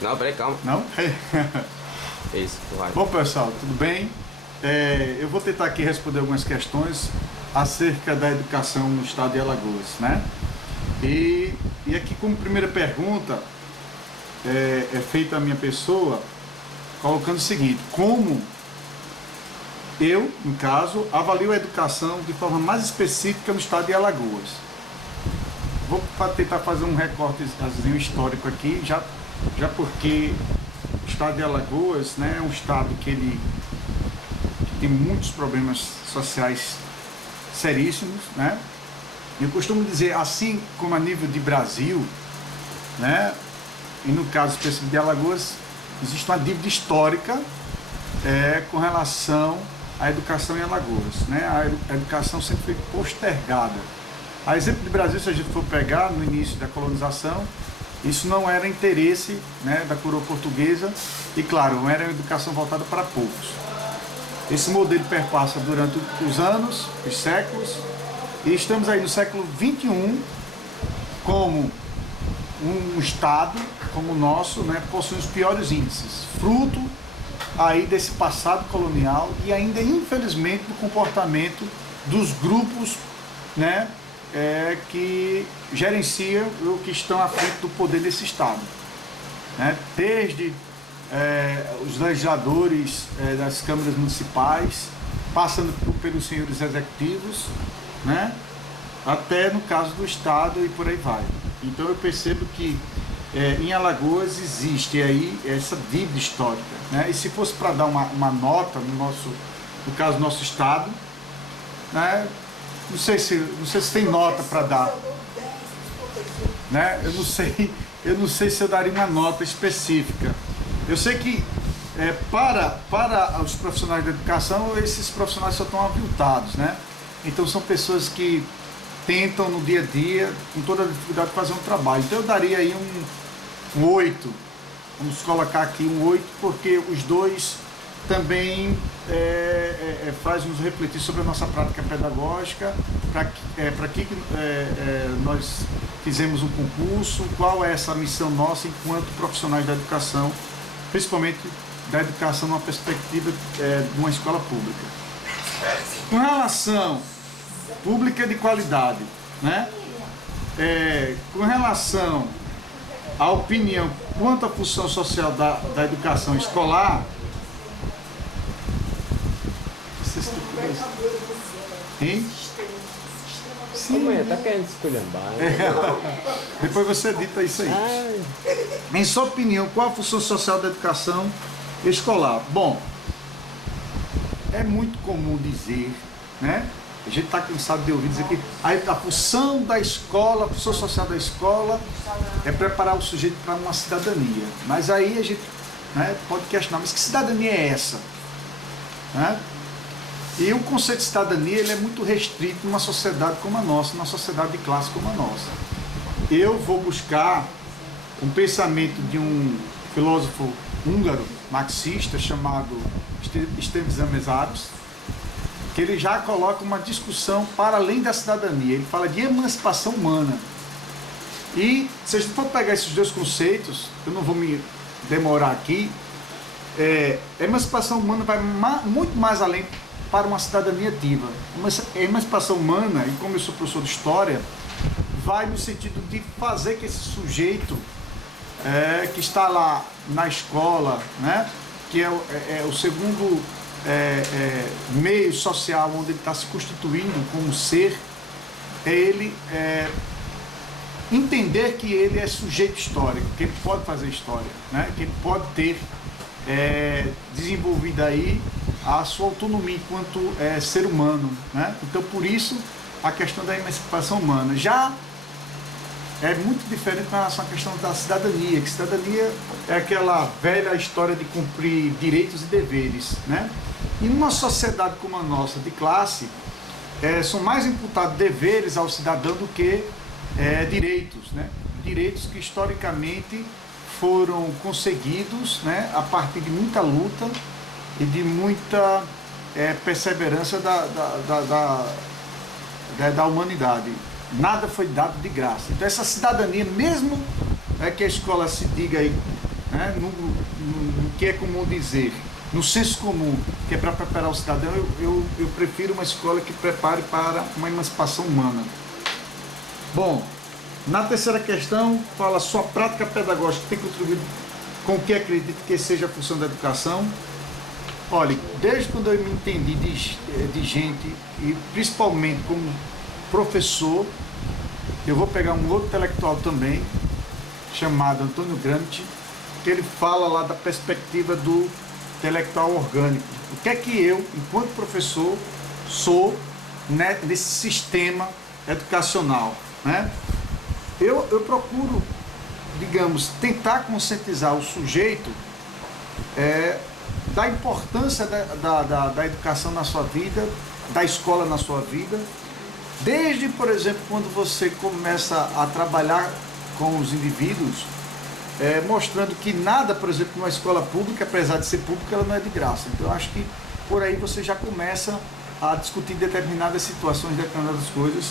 Não, peraí, calma. Não? Isso, vai. Bom, pessoal, tudo bem? Eu vou tentar aqui responder algumas questões acerca da educação no estado de Alagoas, né? E aqui, como primeira pergunta, é feita a minha pessoa, colocando o seguinte: como eu, no caso, avalio a educação de forma mais específica no estado de Alagoas? Vou tentar fazer um recortezinho histórico aqui, já porque o estado de Alagoas, né, é um estado que tem muitos problemas sociais seríssimos, né? Eu costumo dizer, assim como a nível de Brasil, né, e no caso específico de Alagoas, existe uma dívida histórica com relação à educação em Alagoas, né? A educação sempre foi postergada. A exemplo de Brasil, se a gente for pegar no início da colonização, isso não era interesse, né, da coroa portuguesa e, claro, era uma educação voltada para poucos. Esse modelo perpassa durante os anos, os séculos, e estamos aí no século XXI, como um estado como o nosso, né, possui os piores índices, fruto aí desse passado colonial e ainda, infelizmente, do comportamento dos grupos, né, que gerenciam ou que estão à frente do poder desse estado, né? Desde os legisladores das câmaras municipais, passando pelos senhores executivos, né, até no caso do estado e por aí vai. Então eu percebo que em Alagoas existe aí essa dívida histórica, né? E se fosse para dar uma nota no caso do nosso estado, né, não sei se tem nota para dar, né? Eu não sei se eu daria uma nota específica. Eu sei que para os profissionais da educação, esses profissionais só estão aviltados, né? Então são pessoas que tentam no dia a dia, com toda a dificuldade, fazer um trabalho. Então eu daria aí um 8, vamos colocar aqui um 8, porque os dois também fazem nos refletir sobre a nossa prática pedagógica, para que nós fizemos um concurso, qual é essa missão nossa enquanto profissionais da educação, principalmente da educação numa perspectiva de uma escola pública. Com relação pública de qualidade, né? Com relação à opinião quanto à função social da educação escolar, hein? Sim. Ô, mãe, tá querendo esculhambar? Depois você edita isso aí. Ai. Em sua opinião, qual a função social da educação escolar? Bom, é muito comum dizer, né? A gente está cansado de ouvir dizer que a função da escola, a função social da escola é preparar o sujeito para uma cidadania. Mas aí a gente, né, pode questionar, mas que cidadania é essa? Né? E o conceito de cidadania, ele é muito restrito numa sociedade como a nossa, numa sociedade de classe como a nossa. Eu vou buscar um pensamento de um filósofo húngaro, marxista, chamado Stefan Meszaros, que ele já coloca uma discussão para além da cidadania. Ele fala de emancipação humana. E se a gente for pegar esses dois conceitos, eu não vou me demorar aqui, a emancipação humana vai muito mais além para uma cidadania ativa. A emancipação humana, e como eu sou professor de história, vai no sentido de fazer que esse sujeito que está lá na escola, né, que é o segundo meio social onde ele está se constituindo como ser, ele entender que ele é sujeito histórico, que ele pode fazer história, né, que ele pode ter desenvolvido aí a sua autonomia enquanto ser humano, né? Então, por isso, a questão da emancipação humana já é muito diferente com relação à questão da cidadania, que cidadania é aquela velha história de cumprir direitos e deveres, né? E numa sociedade como a nossa, de classe, são mais imputados deveres ao cidadão do que direitos, né? Direitos que historicamente foram conseguidos, né, a partir de muita luta e de muita perseverança da humanidade. Nada foi dado de graça. Então essa cidadania, mesmo que a escola se diga aí né, no que é comum dizer, no senso comum, que é para preparar o cidadão, eu prefiro uma escola que prepare para uma emancipação humana. Bom, na terceira questão, fala: sua prática pedagógica tem contribuído com o que acredita que seja a função da educação? Olha, desde quando eu me entendi de gente, e principalmente como professor, eu vou pegar um outro intelectual também, chamado Antônio Gramsci, que ele fala lá da perspectiva do intelectual orgânico. O que é que eu, enquanto professor, sou, né, nesse sistema educacional, né? Eu procuro, digamos, tentar conscientizar o sujeito da importância da educação na sua vida, da escola na sua vida, desde, por exemplo, quando você começa a trabalhar com os indivíduos, mostrando que nada, por exemplo, numa escola pública, apesar de ser pública, ela não é de graça. Então, eu acho que por aí você já começa a discutir determinadas situações, determinadas coisas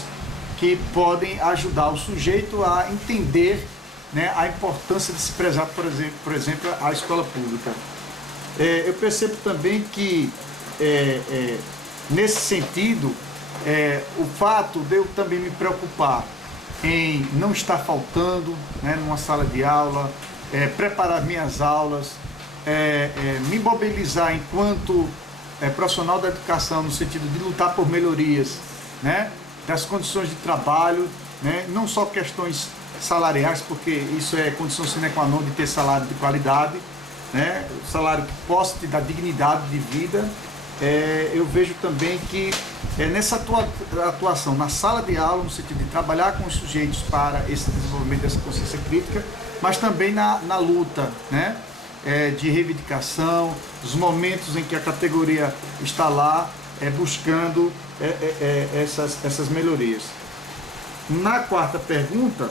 que podem ajudar o sujeito a entender, né, a importância de se prezar, por exemplo, a escola pública. Eu percebo também que, nesse sentido, o fato de eu também me preocupar em não estar faltando, né, numa sala de aula, preparar minhas aulas, me mobilizar enquanto profissional da educação, no sentido de lutar por melhorias, né, das condições de trabalho, né, não só questões salariais, porque isso é condição sine qua non de ter salário de qualidade, né, salário que possa te dar dignidade de vida. Eu vejo também que nessa atuação na sala de aula, no sentido de trabalhar com os sujeitos para esse desenvolvimento dessa consciência crítica, mas também na luta, né, de reivindicação, os momentos em que a categoria está lá buscando essas melhorias. Na quarta pergunta: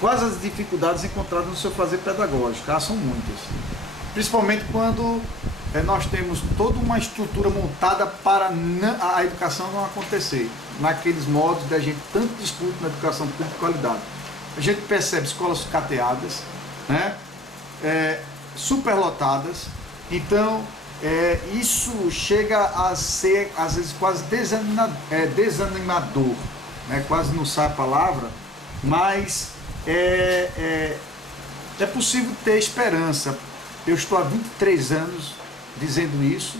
quais as dificuldades encontradas no seu fazer pedagógico? São muitas. Principalmente quando nós temos toda uma estrutura montada para a educação não acontecer, naqueles modos da gente tanto discute na educação pública de qualidade. A gente percebe escolas sucateadas, né, superlotadas. Então, isso chega a ser, às vezes, quase desanimador, né? Quase não sai a palavra, mas é possível ter esperança. Eu estou há 23 anos dizendo isso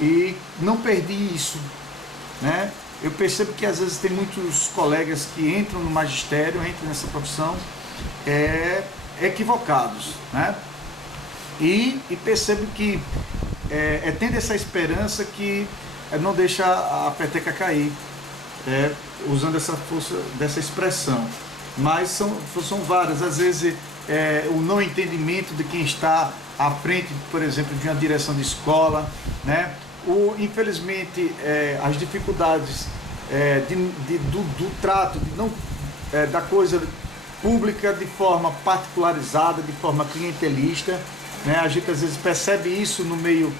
e não perdi isso, né? Eu percebo que às vezes tem muitos colegas que entram no magistério, entram nessa profissão equivocados, né? E percebo que tendo essa esperança que não deixa a peteca cair, usando essa força dessa expressão. Mas são várias, às vezes o não entendimento de quem está à frente, por exemplo, de uma direção de escola, né? Infelizmente, as dificuldades do trato, da coisa pública de forma particularizada, de forma clientelista, né? A gente às vezes percebe isso no meio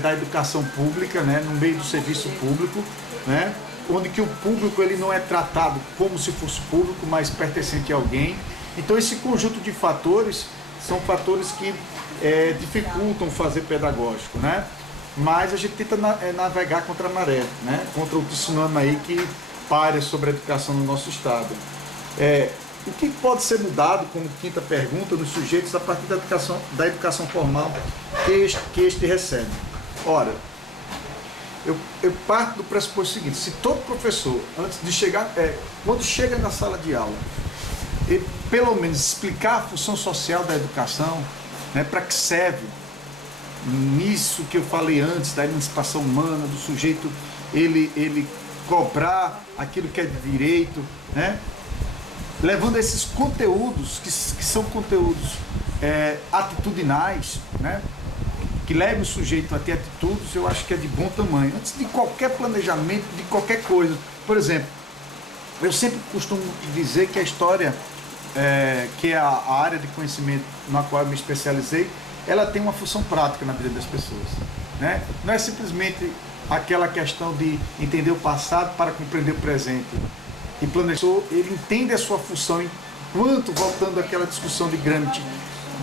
da educação pública, né? No meio do serviço público, né? Onde que o público ele não é tratado como se fosse público, mas pertencente a alguém. Então esse conjunto de fatores são fatores que dificultam o fazer pedagógico, né? Mas a gente tenta navegar contra a maré, né? Contra o tsunami aí que paira sobre a educação no nosso estado. O que pode ser mudado, como quinta pergunta, nos sujeitos a partir da educação formal que este recebe? Ora, eu parto do pressuposto seguinte: se todo professor, antes de chegar, quando chega na sala de aula, ele pelo menos explicar a função social da educação, né, para que serve, nisso que eu falei antes, da emancipação humana, do sujeito ele cobrar aquilo que é de direito, né, levando esses conteúdos, que são conteúdos atitudinais, né, que leve o sujeito a ter atitudes, eu acho que é de bom tamanho. Antes de qualquer planejamento, de qualquer coisa. Por exemplo, eu sempre costumo dizer que a história, que é a área de conhecimento na qual eu me especializei, ela tem uma função prática na vida das pessoas, né? Não é simplesmente aquela questão de entender o passado para compreender o presente. E planejou, ele entende a sua função enquanto, voltando àquela discussão de Gramsci,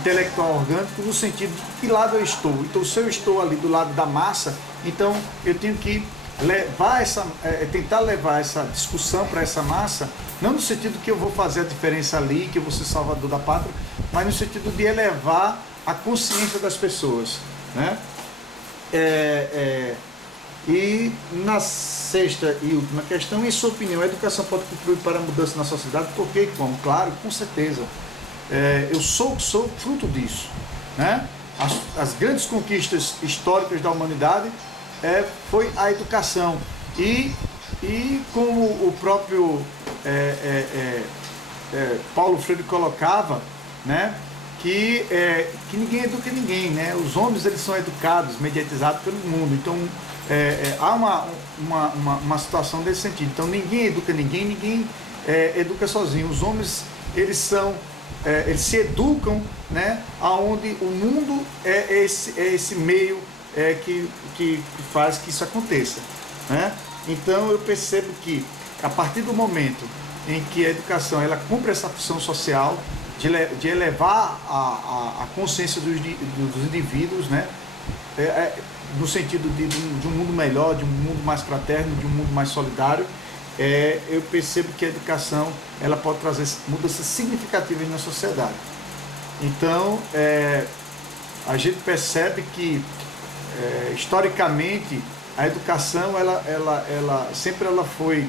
intelectual orgânico no sentido de que lado eu estou. Então, se eu estou ali do lado da massa, então eu tenho que levar tentar levar essa discussão para essa massa, não no sentido que eu vou fazer a diferença ali, que eu vou ser salvador da pátria, mas no sentido de elevar a consciência das pessoas, né? E na sexta e última questão, em sua opinião, a educação pode contribuir para a mudança na sociedade? Por quê? Como? Claro, com certeza. Eu sou fruto disso, né? As grandes conquistas históricas da humanidade foi a educação. E como o próprio Paulo Freire colocava, né? Que ninguém educa ninguém, né? Os homens, eles são educados, mediatizados pelo mundo. Então, há uma situação desse sentido. Então, ninguém educa ninguém educa sozinho. Os homens, eles se educam, né? Aonde o mundo é esse meio que faz que isso aconteça, né? Então, eu percebo que, a partir do momento em que a educação ela cumpre essa função social, de elevar a consciência dos indivíduos, né? No sentido de um mundo melhor, de um mundo mais fraterno, de um mundo mais solidário, eu percebo que a educação ela pode trazer mudanças significativas na sociedade. Então, a gente percebe que, historicamente, a educação ela sempre foi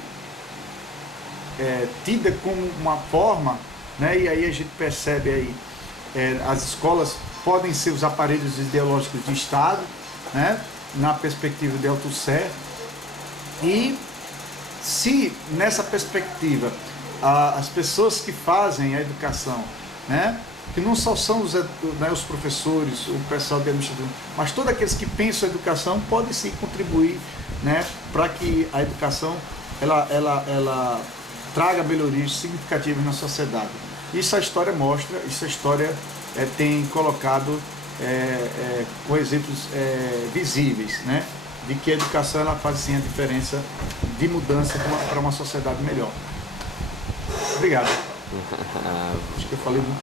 tida como uma forma, né? E aí a gente percebe aí, as escolas podem ser os aparelhos ideológicos de Estado, né? Na perspectiva de Althusser. E se nessa perspectiva as pessoas que fazem a educação, né? Que não só são os professores, o pessoal de administração, mas todos aqueles que pensam a educação podem sim contribuir, né? Para que a educação ela traga melhorias significativas na sociedade. Isso a história mostra, isso a história tem colocado com exemplos visíveis, né? De que a educação ela faz sim a diferença de mudança para uma sociedade melhor. Obrigado. Acho que eu falei muito.